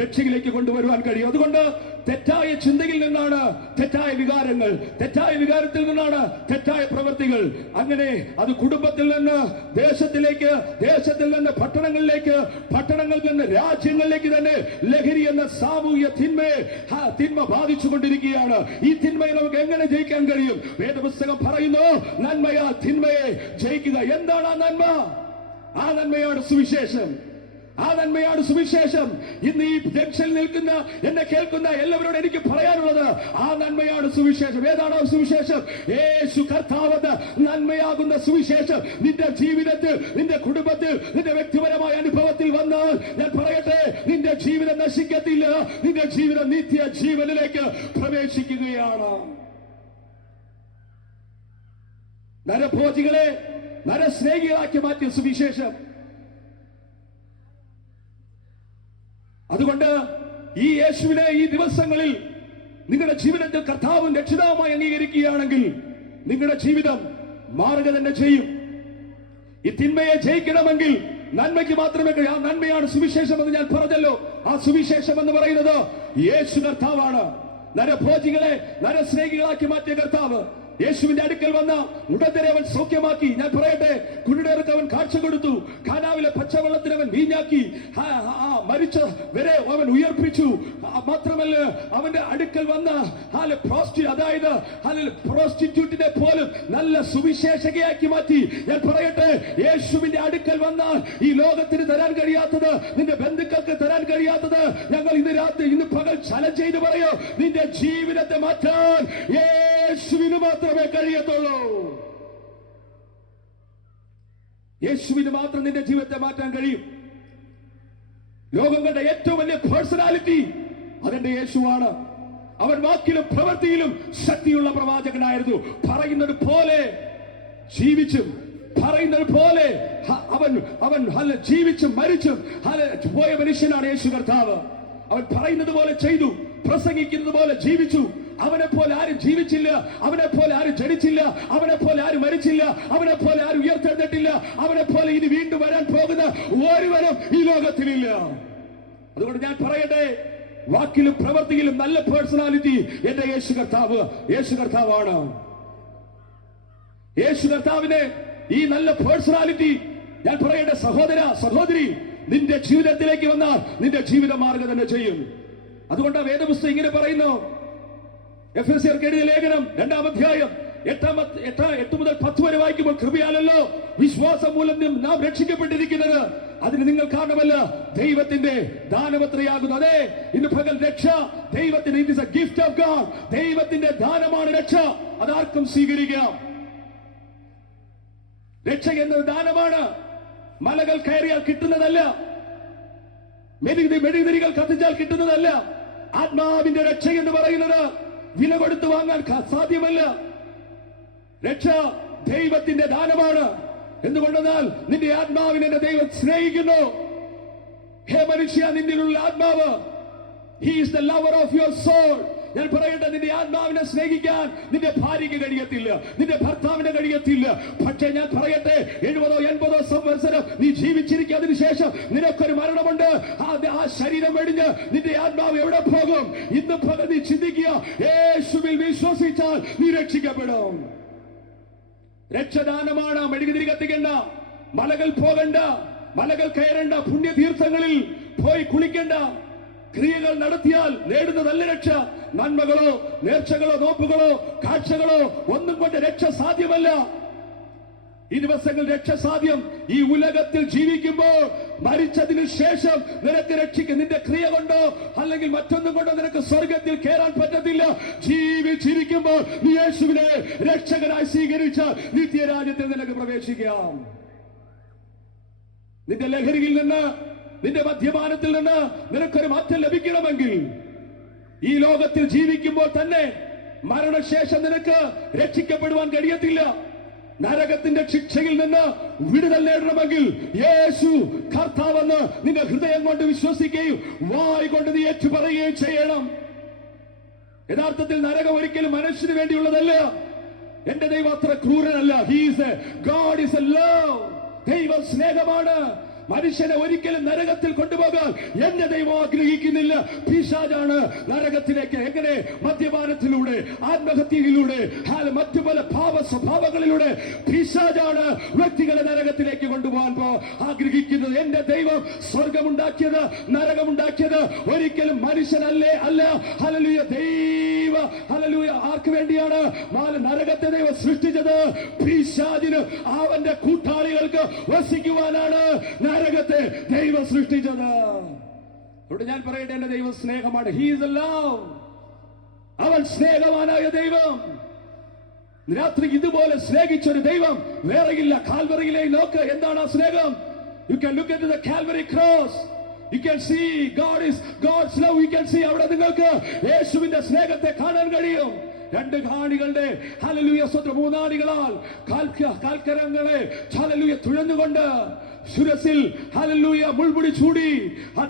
രക്ഷയിലേക്ക് കൊണ്ടുവരുവാൻ കഴിയും. അതുകൊണ്ട് തെറ്റായ ചിന്തയിൽ നിന്നാണ് തെറ്റായ വികാരങ്ങൾ, തെറ്റായ വികാരത്തിൽ നിന്നാണ് തെറ്റായ പ്രവൃത്തികൾ. അങ്ങനെ അത് കുടുംബത്തിൽ നിന്ന് ദേശത്തിലേക്ക്, ദേശത്തിൽ നിന്ന് പട്ടണങ്ങളിലേക്ക്, പട്ടണങ്ങളിൽ നിന്ന് രാജ്യങ്ങളിലേക്ക് തന്നെ ലഹരി എന്ന സാമൂഹ്യ തിന്മ ബാധിച്ചുകൊണ്ടിരിക്കുകയാണ്. ഈ തിന്മയെ നമുക്ക് എങ്ങനെ ജയിക്കാൻ കഴിയും? വേദപുസ്തകം പറയുന്നു, നന്മയാൽ തിന്മയെ ജയിക്കുക. എന്താണ് ആ നന്മ? ആ നന്മയാണ് സുവിശേഷം. ആ നന്മയാണ് സുവിശേഷം. ഇന്ന് ഈ ജംഗ്ഷനിൽ നിൽക്കുന്ന, എന്നെ കേൾക്കുന്ന എല്ലാവരോടും എനിക്ക് പറയാനുള്ളത്, ആ നന്മയാണ് സുവിശേഷം. ഏതാണ് സുവിശേഷം? യേശു കർത്താവെന്ന നന്മയാകുന്ന സുവിശേഷം നിന്റെ ജീവിതത്തിൽ, നിന്റെ കുടുംബത്തിൽ, നിന്റെ വ്യക്തിപരമായ അനുഭവത്തിൽ വന്നാൽ ഞാൻ പറയട്ടെ, നിന്റെ ജീവിതം നശിക്കത്തില്ല, നിന്റെ ജീവിതം നിത്യ ജീവനിലേക്ക് പ്രവേശിക്കുകയാണ്. നരഭോജികളെ നരസ്നേഹികളാക്കി മാറ്റിയ സുവിശേഷം. അതുകൊണ്ട് ഈ യേശുവിനെ ഈ ദിവസങ്ങളിൽ നിങ്ങളുടെ ജീവിതത്തിൽ കർത്താവും രക്ഷിതാവുമായി അംഗീകരിക്കുകയാണെങ്കിൽ നിങ്ങളുടെ ജീവിതം മാറുക തന്നെ ചെയ്യും. ഈ തിന്മയെ ജയിക്കണമെങ്കിൽ നന്മയ്ക്ക് മാത്രമേ കഴിയൂ. ആ നന്മയാണ് സുവിശേഷം എന്ന് ഞാൻ പറഞ്ഞല്ലോ. ആ സുവിശേഷം എന്ന് പറയുന്നത് യേശു കർത്താവാണ്. നരഭോജികളെ നരസ്നേഹികളാക്കി മാറ്റിയ കർത്താവ്, യേശുവിന്റെ അടുക്കൽ വന്ന ഉടനെ അവൻ സൗഖ്യമാക്കി. ഞാൻ പറയട്ടെ, കുരുടർക്ക് അവൻ കാഴ്ച കൊടുത്തു, കാനാവിലെ പച്ചവെള്ളത്തിന് അവൻ വീഞ്ഞാക്കി, മരിച്ച വരെ അവൻ ഉയർപ്പിച്ചു. മാത്രമല്ല അവന്റെ അടുക്കൽ വന്ന അതായത് പ്രോസ്റ്റിറ്റ്യൂട്ടിനെ പോലും നല്ല സുവിശേഷകയാക്കി മാറ്റി. ഞാൻ പറയട്ടെ, യേശുവിന്റെ അടുക്കൽ വന്നാൽ ഈ ലോകത്തിന് തരാൻ കഴിയാത്തത്, നിന്റെ ബന്ധുക്കൾക്ക് തരാൻ കഴിയാത്തത്, ഞങ്ങൾ ഇന്ന് പകൽ ചലഞ്ച് ചെയ്ത് പറയോ, നിന്റെ ജീവിതത്തെ മാറ്റാൻ യേശുവിന് മാത്രമേ കഴിയത്തുള്ളൂ. യേശുവിന് മാത്രം നിന്റെ ജീവിതത്തെ മാറ്റാൻ കഴിയും. ലോകം കണ്ട ഏറ്റവും വലിയ പേഴ്സണാലിറ്റി അതെന്റെ യേശുവാണ്. അവൻ വാക്കിലും പ്രവൃത്തിയിലും ശക്തിയുള്ള പ്രവാചകനായിരുന്നു. പറയുന്നത് പോലെ ജീവിച്ചും, പറയുന്നത് പോലെ അവൻ ജീവിച്ചും മരിച്ചും പോയ മനുഷ്യനാണ് യേശു കർത്താവ്. അവൻ പറയുന്നത് പോലെ ചെയ്തു, പ്രസംഗിക്കുന്നത് പോലെ ജീവിച്ചു. അവനെ പോലെ ആരും ജീവിച്ചില്ല, അവനെ പോലെ ആരും ജനിച്ചില്ല, അവനെ പോലെ ആരും മരിച്ചില്ല, അവനെ പോലെ ആരും ഉയർത്തെഴുന്നേറ്റില്ല, അവനെ പോലെ ഇനി വീണ്ടും വരാൻ പോകുന്ന ഒരുവനും ഈ ലോകത്തിലില്ല. അതുകൊണ്ട് ഞാൻ പറയട്ടെ, വാക്കിലും പ്രവൃത്തിയിലും നല്ല പേഴ്സണാലിറ്റി എന്റെ യേശു കർത്താവാണ്. യേശു കർത്താവിന് ഈ നല്ല പേഴ്സണാലിറ്റി ഞാൻ പറയട്ടെ, സഹോദര സഹോദരി, നിന്റെ ജീവിതത്തിലേക്ക് വന്നാൽ നിന്റെ ജീവിത മാർഗം തന്നെ ചെയ്യും. അതുകൊണ്ട് വേദപുസ്തകം ഇങ്ങനെ പറയുന്നു, എഫെസ്യർക്ക് എഴുതിയ ലേഖനം 2-ാം അധ്യായം 8 മുതൽ 10 വരെ വായിക്കുമ്പോൾ, കൃപയാലല്ലോ വിശ്വാസം മൂലം നാം രക്ഷിക്കപ്പെട്ടിരിക്കുന്നത്, അതിന് നിങ്ങൾ കാരണമല്ല, ദൈവത്തിന്റെ ദാനമത്രയാകുന്നു. അതെ, ഇന്ന് പകൽ രക്ഷ ദൈവത്തിന്റെ, it is A gift of God. ദൈവത്തിന്റെ ദാനമാണ് രക്ഷ. അതാർക്കും സ്വീകരിക്കാം. രക്ഷ എന്നത് ദാനമാണ്. മലകൾ കയറിയാൽ കിട്ടുന്നതല്ല, മെഴുകുതിരികൾ കത്തിച്ചാൽ കിട്ടുന്നതല്ല. ആത്മാവിന്റെ രക്ഷ എന്ന് പറയുന്നത് വില കൊടുത്ത് വാങ്ങാൻ സാധ്യമല്ല. രക്ഷ ദൈവത്തിന്റെ ദാനമാണ്. എന്തുകൊണ്ടെന്നാൽ നിന്റെ ആത്മാവിനെ ദൈവം സ്നേഹിക്കുന്നു. ഹേ മനുഷ്യ, നിന്നിലുള്ള ആത്മാവ്, he is the lover of your soul. ഞാൻ പറയട്ടെ, നിന്റെ ആത്മാവിനെ സ്നേഹിക്കാൻ നിന്റെ ഭാര്യയ്ക്ക് കഴിയത്തില്ല, നിന്റെ ഭർത്താവിന് കഴിയത്തില്ല. പക്ഷേ ഞാൻ പറയട്ടെ, 70-80 സംവത്സരം നീ ജീവിച്ചിരിക്കും. അതിനുശേഷം നിനക്കൊരു മരണമുണ്ട്. ആ ശരീരം വെടിഞ്ഞ് നിന്റെ ആത്മാവ് എവിടെ പോകും? ഇന്ന് പകൽ നീ ചിന്തിക്കുക, യേശുവിൽ വിശ്വസിച്ചാൽ നീ രക്ഷിക്കപ്പെടും. രക്ഷദാനമാണ്. മെഴുകുതിരി കത്തിക്കണ്ട, മലകൾ പോകണ്ട, മലകൾ കയറണ്ട, പുണ്യതീർത്ഥങ്ങളിൽ പോയി കുളിക്കണ്ട. ക്രിയകൾ നടത്തിയാൽ നേടുന്നതല്ല രക്ഷ. നന്മകളോ നേർച്ചകളോ നോമ്പുകളോ കാഴ്ചകളോ ഒന്നും കൊണ്ട് രക്ഷ സാധ്യമല്ല. ഈ ദിവസങ്ങൾ രക്ഷ സാധ്യം ഈ ഉലകത്തിൽ ജീവിക്കുമ്പോൾ. മരിച്ചതിനു ശേഷം നിനക്ക് രക്ഷിക്കും. നിന്റെ ക്രിയ കൊണ്ടോ അല്ലെങ്കിൽ മറ്റൊന്നും കൊണ്ടോ നിനക്ക് സ്വർഗത്തിൽ കയറാൻ പറ്റത്തില്ല. ജീവിച്ചിരിക്കുമ്പോൾ നീ യേശുവിനെ രക്ഷകനായി സ്വീകരിച്ച നിത്യരാജ്യത്തിൽ നിനക്ക് പ്രവേശിക്കാം. നിന്റെ ലഹരിയിൽ നിന്ന്, നിന്റെ മദ്യപാനത്തിൽ നിന്ന് നിനക്കൊരു മാറ്റം ലഭിക്കണമെങ്കിൽ ഈ ലോകത്തിൽ ജീവിക്കുമ്പോൾ തന്നെ മരണശേഷം നിനക്ക് രക്ഷിക്കപ്പെടുവാൻ കഴിയത്തില്ല. നരകത്തിന്റെ ശിക്ഷയിൽ നിന്ന് വിടുതൽ നേടണമെങ്കിൽ യേശു കർത്താവെന്ന് നിന്റെ ഹൃദയം കൊണ്ട് വിശ്വസിക്കുകയും വായ് കൊണ്ട് നീ ഏറ്റുപറയുകയും ചെയ്യണം. യഥാർത്ഥത്തിൽ നരകം ഒരിക്കലും മനുഷ്യന് വേണ്ടിയുള്ളതല്ല. എന്റെ ദൈവം അത്ര ക്രൂരനല്ല. God is a love. ദൈവം സ്നേഹമാണ്. മനുഷ്യനെ ഒരിക്കലും നരകത്തിൽ കൊണ്ടുപോകാൻ എന്റെ ദൈവം ആഗ്രഹിക്കുന്നില്ല. പിശാചാണ് നരകത്തിലേക്ക്. എങ്ങനെ? മദ്യപാനത്തിലൂടെ, ആത്മഹത്യയിലൂടെ, മറ്റു പല ഭാവ സ്വഭാവങ്ങളിലൂടെ പിശാചാണ് വ്യക്തികളെ നരകത്തിലേക്ക് കൊണ്ടുപോകാൻ ആഗ്രഹിക്കുന്നത്. എന്റെ ദൈവം സ്വർഗമുണ്ടാക്കിയത്, നരകമുണ്ടാക്കിയത് ഒരിക്കലും മനുഷ്യനല്ലേ അല്ല. ഹല്ലേലൂയ. ദൈവ ഹല്ലേലൂയ. ആർക്ക് വേണ്ടിയാണ് നരകത്തെ ദൈവം സൃഷ്ടിച്ചത്? പിശാചിന് അവന്റെ കൂട്ടാളികൾക്ക് വസിക്കുവാനാണ് നരകത്തെ ദൈവം സൃഷ്ടിച്ചത്. അതുകൊണ്ട് ഞാൻ പറയട്ടെ, എന്റെ ദൈവം സ്നേഹമാണ്. He is love. അവൻ സ്നേഹവാനായ ദൈവം. രാത്രി ഇതുപോലെ സ്നേഹിച്ചൊരു ദൈവം വേറെയില്ല. കാൽവറിയിലേക്ക് നോക്ക്. എന്താണ് ആ സ്നേഹം? You can look at the Calvary cross. You can see God's love. You can see അവിടെ നിങ്ങൾക്ക് യേശുവിന്റെ സ്നേഹത്തെ കാണാൻ കഴിയും. രണ്ട് കാണികളുടെ ഹല്ലേലൂയ സ്തോത്രം, മൂന്നാണികളാൽ കാൽക്കരങ്ങളെ ഹല്ലേലൂയ തുഴഞ്ഞുകൊണ്ട് ശിരസിൽ ഹല്ലേലൂയ മുൾമുടി ചൂടി ആ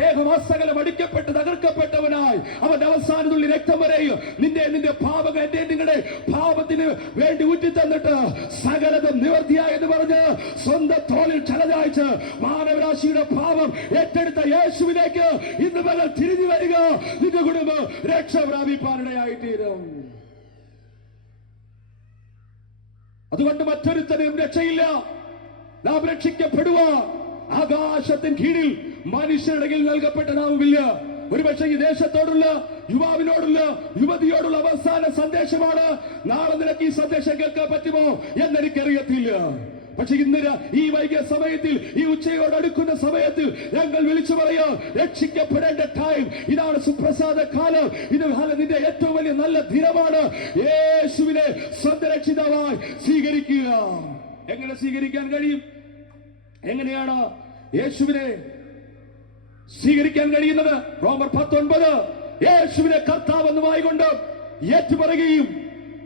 ദേഹമാസകലം അടിക്കപ്പെട്ട് തകർക്കപ്പെട്ടവനായി അവന്റെ അവസാനത്തുള്ളി രക്തം വരെയും നിന്റെ പാപങ്ങൾ എന്റെ നിങ്ങളുടെ പാപത്തിന് വേണ്ടി ഊറ്റി തന്നിട്ട് സകലതും നിവർത്തിയായെന്ന് പറഞ്ഞ് സ്വന്തം തോളിൽ ചലചായ്ച്ച് മാനവരാശിയുടെ പാപം ഏറ്റെടുത്ത യേശുവിലേക്ക് ഇന്ന് പകൽ തിരിഞ്ഞു വരിക. നിന്റെ കുടുംബം രക്ഷ പ്രാപിപ്പാനിടയായിത്തീരും. അതുകൊണ്ട് മറ്റൊരുത്തനും രക്ഷയില്ല. നാം രക്ഷിക്കപ്പെടുവാൻ ആകാശത്തിന് കീഴിൽ മനുഷ്യരുടെ നൽകപ്പെട്ട നാവുമില്ല. ഒരുപക്ഷെ ഈ ദേശത്തോടുള്ള യുവാവിനോടുള്ള യുവതിയോടുള്ള അവസാന സന്ദേശമാണ്. നാളെ നിനക്ക് ഈ സന്ദേശം കേൾക്കാൻ പറ്റുമോ എന്നെനിക്കറിയത്തില്ല. പക്ഷെ ഇന്ന് ഈ വൈകിയ സമയത്തിൽ, ഈ ഉച്ചയോട് അടുക്കുന്ന സമയത്തിൽ ഞങ്ങൾ വിളിച്ചു പറയാം, രക്ഷിക്കപ്പെടേണ്ട ടൈം ഇതാണ്. സുപ്രസാദ കാലം. ഇത് നിന്റെ ഏറ്റവും വലിയ നല്ല ദിനമാണ്. യേശുവിനെ സ്വന്തം രക്ഷിതാവായി സ്വീകരിക്കുക. എങ്ങനെ സ്വീകരിക്കാൻ കഴിയും? എങ്ങനെയാണ് യേശുവിനെ സ്വീകരിക്കാൻ കഴിയുന്നത്? റോമർ 19 യേശുവിനെ കർത്താവെന്ന് വായിക്കൊണ്ട് ഏറ്റുപറയുകയും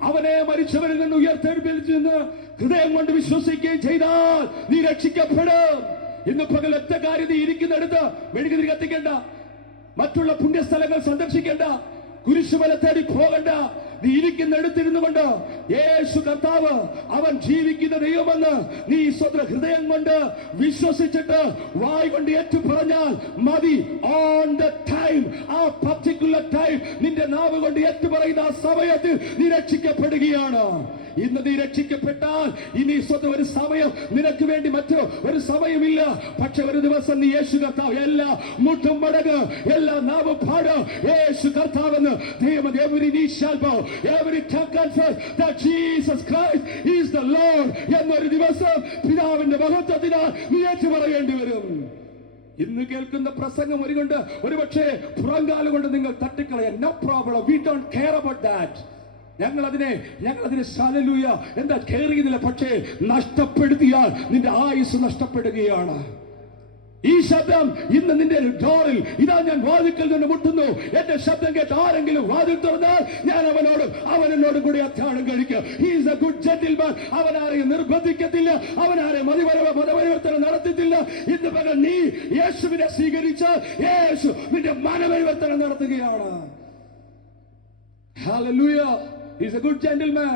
അവനെ മരിച്ചവരിൽ നിന്ന് ഉയർത്തെഴുന്നേൽപ്പിച്ചെന്ന് ഹൃദയം കൊണ്ട് വിശ്വസിക്കുകയും ചെയ്താൽ നീ രക്ഷിക്കപ്പെടും. ഇന്ന് പകൽ ഒറ്റ കാര്യം, നീ ഇരിക്കുന്നിടത്ത് മെഴുകുതിരി കത്തിക്കേണ്ട, മറ്റുള്ള പുണ്യസ്ഥലങ്ങൾ സന്ദർശിക്കേണ്ട, കുരിശുമല തേടി പോകണ്ട. നീ ഇരിക്കുന്നിടത്തിരുന്നു കൊണ്ട് യേശു കർത്താവ് അവൻ ജീവിക്കുന്ന ദൈവമെന്ന് നീ സ്വന്തം ഹൃദയം കൊണ്ട് വിശ്വസിച്ചിട്ട് വായ് കൊണ്ട് ഏറ്റു പറഞ്ഞാൽ മതി. ഓൺ ദ ടൈം, ആ പർട്ടിക്കുലർ ടൈം നിന്റെ നാവ് കൊണ്ട് ഏറ്റു പറയുന്ന ആ സമയത്ത് നീ രക്ഷിക്കപ്പെടുകയാണ്. ഇന്ന് നീ രക്ഷിക്കപ്പെട്ടാൽ ഇനി സ്വന്തം ഒരു സമയം നിനക്ക് വേണ്ടി മറ്റോ ഒരു സമയമില്ല. പക്ഷെ ഒരു ദിവസം നീ യേശു കർത്താവ്, എല്ലാ മുട്ടും മടങ്ങ്, എല്ലാ നാവും പാട് യേശു കർത്താവെന്ന് ദൈവം. Every knee shall bow, every tongue confess that Jesus Christ is the Lord എന്നൊരു ദിവസം പിതാവിന്റെ മഹത്വത്തിനാൽ നീ ഏറ്റു പറയേണ്ടി വരും. ഇന്ന് കേൾക്കുന്ന പ്രസംഗം ഒരുപക്ഷെ പുറങ്കാലം കൊണ്ട് നിങ്ങൾ തട്ടിക്കളയാൻ, no problem, we don't care about that. ഞങ്ങൾ അതിനെ ഹല്ലേലൂയ എന്താ കെയർ ചെയ്യുന്നില്ല. പക്ഷേ നഷ്ടപ്പെടുത്തിയാൽ നിന്റെ ആയുസ് നഷ്ടപ്പെടുകയാണ്. ഈ ശബ്ദം ഇന്ന് നിന്റെ ഡോറിൽ, ഇതാ ഞാൻ വാതിൽക്കൽ നിന്ന് മുട്ടുന്നു, എന്റെ ശബ്ദം കേട്ട് ആരെങ്കിലും വാതിൽ തുറന്നാൽ ഞാൻ അവനോടും കൂടി അധ്വാനം കഴിക്കും. He is a good gentleman. അവൻ ആരെയും നിർബന്ധിക്കത്തില്ല, അവൻ ആരെയും മതപരിവർത്തനം നടത്തിയിട്ടില്ല. ഇന്ന് പകൽ നീ യേശുവിനെ സ്വീകരിച്ചാൽ യേശു നിന്റെ മനപരിവർത്തനം നടത്തുകയാണ്. Hallelujah. He is a good gentleman.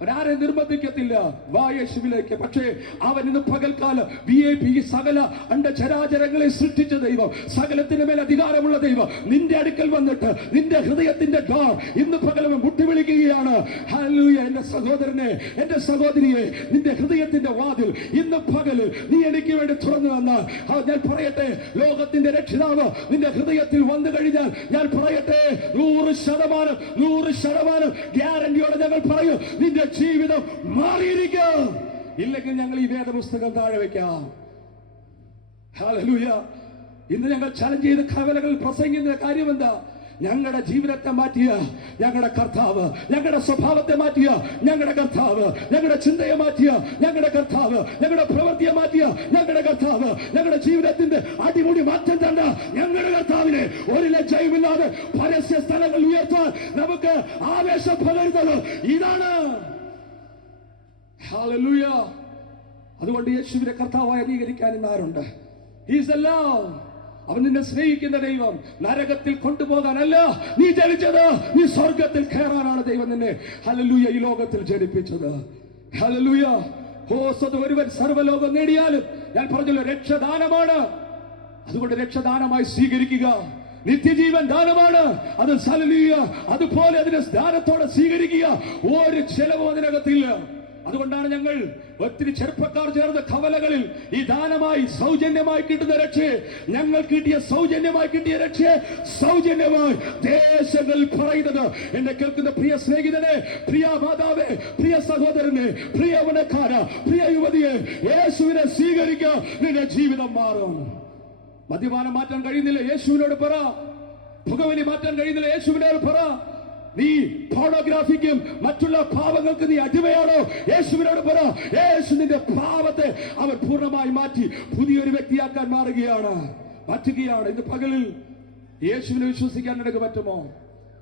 അവനാരെ നിർബന്ധിക്കത്തില്ല, വാ യേശുവിലേക്ക്. പക്ഷേ അവൻ ഇന്ന് പകൽക്കാലം VIP സകല അണ്ടചരാചരങ്ങളെ സൃഷ്ടിച്ച ദൈവം, സകലത്തിന് മേൽ അധികാരമുള്ള ദൈവം നിന്റെ അടുക്കൽ വന്നിട്ട് നിന്റെ ഹൃദയത്തിന്റെ ഡോർ ഇന്ന് പകലും മുട്ടിവിളിക്കുകയാണ്. ഹല്ലേലൂയ. എന്റെ സഹോദരനെ, എന്റെ സഹോദരിയെ, നിന്റെ ഹൃദയത്തിന്റെ വാതിൽ ഇന്ന് പകല് നീ എനിക്ക് വേണ്ടി തുറന്നു വന്നാൽ ഞാൻ പറയട്ടെ, ലോകത്തിന്റെ രക്ഷിതാവ് നിന്റെ ഹൃദയത്തിൽ വന്നു കഴിഞ്ഞാൽ ഞാൻ പറയട്ടെ, 100% ഗ്യാരണ്ടിയോടെ ഞങ്ങൾ പറയും, നിന്റെ ജീവിതം മാറിയിരിക്കും. ഇല്ലെങ്കിൽ ഞങ്ങൾ ഈ വേദപുസ്തകം താഴെ വെക്കാം. ഹല്ലേലൂയ. ഇന്ന് ഞങ്ങൾ ചലഞ്ച് ചെയ്ത കവലകൾ പ്രസംഗിക്കുന്ന കാര്യം എന്താ? ഞങ്ങളുടെ ജീവിതത്തെ മാറ്റിയ ഞങ്ങളുടെ കർത്താവ്, ഞങ്ങളുടെ സ്വഭാവത്തെ മാറ്റിയ ഞങ്ങളുടെ കർത്താവ്, ഞങ്ങളുടെ ചിന്തയെ മാറ്റിയ ഞങ്ങളുടെ കർത്താവ്, ഞങ്ങളുടെ പ്രവൃത്തിയെ മാറ്റിയ ഞങ്ങളുടെ കർത്താവ്, ഞങ്ങളുടെ ജീവിതത്തിന്റെ അടിമുടി മാറ്റം തന്ന ഞങ്ങളുടെ കർത്താവിനെ ഒരു ലജ്ജയുമില്ലാതെ പരസ്യ സ്ഥലങ്ങൾ ഉയർത്താൻ നമുക്ക് ആവേശം പകരുന്നത് ഇതാണ്. ഹല്ലേലൂയ. അതുകൊണ്ട് യേശുവിനെ കർത്താവായി അംഗീകരിക്കാൻ ഇന്ന് ആരുണ്ട്? He is the Lord. അവൻ നിന്നെ സ്നേഹിക്കുന്ന ദൈവം. നരകത്തിൽ കൊണ്ടുപോകാനല്ല നീ ജനിച്ചത്, നീ സ്വർഗത്തിൽ കയറാനാണ് ദൈവം നിന്നെ ഹല്ലേലൂയ ഈ ലോകത്തിൽ ജനിപ്പിച്ചത്. ഹല്ലേലൂയ. ഒരുവൻ സർവ്വലോകം നേടിയാലും ഞാൻ പറഞ്ഞല്ലോ രക്ഷദാനമാണ്. അതുകൊണ്ട് രക്ഷദാനമായി സ്വീകരിക്കുക. നിത്യജീവൻ ദാനമാണ് അത്. ഹല്ലേലൂയ. അതുപോലെ അതിനെ ദാനത്തോടെ സ്വീകരിക്കുക. ഒരു ചെലവും അതിനകത്തില്ല. അതുകൊണ്ടാണ് ഞങ്ങൾ ഒത്തിരി ചെറുപ്പക്കാർ ചേർന്ന കവലകളിൽ ഈ ദാനമായി സൗജന്യമായി കിട്ടുന്ന രക്ഷയെ, ഞങ്ങൾ സൗജന്യമായി കിട്ടിയ രക്ഷയെ സൗജന്യമായി ദേശങ്ങൾ പറയുന്നത്. എന്നെ കേൾക്കുന്ന പ്രിയ സ്നേഹിതനെ, പ്രിയ മാതാവേ, പ്രിയ സഹോദരനെ, പ്രിയ യൗവനക്കാര, പ്രിയ യുവതിയെ, യേശുവിനെ സ്വീകരിക്കുക. നിന്റെ ജീവിതം മാറും. മദ്യപാനം മാറ്റാൻ കഴിയുന്നില്ല, യേശുവിനോട് പറ. പുകവലി മാറ്റാൻ കഴിയുന്നില്ല, യേശുവിനോട് പറ. നീ പോർണോഗ്രാഫിക്കും മറ്റുള്ള പാവങ്ങൾക്ക് നീ അടിമയാണോ? യേശുവിനോട് പറ. യേശു നിന്റെ പാവത്തെ അവൻ പൂർണ്ണമായി മാറ്റി പുതിയൊരു വ്യക്തിയാക്കാൻ മാറ്റുകയാണ്. ഇന്ന് പകലിൽ യേശുവിനെ വിശ്വസിക്കാൻ നിനക്ക് പറ്റുമോ?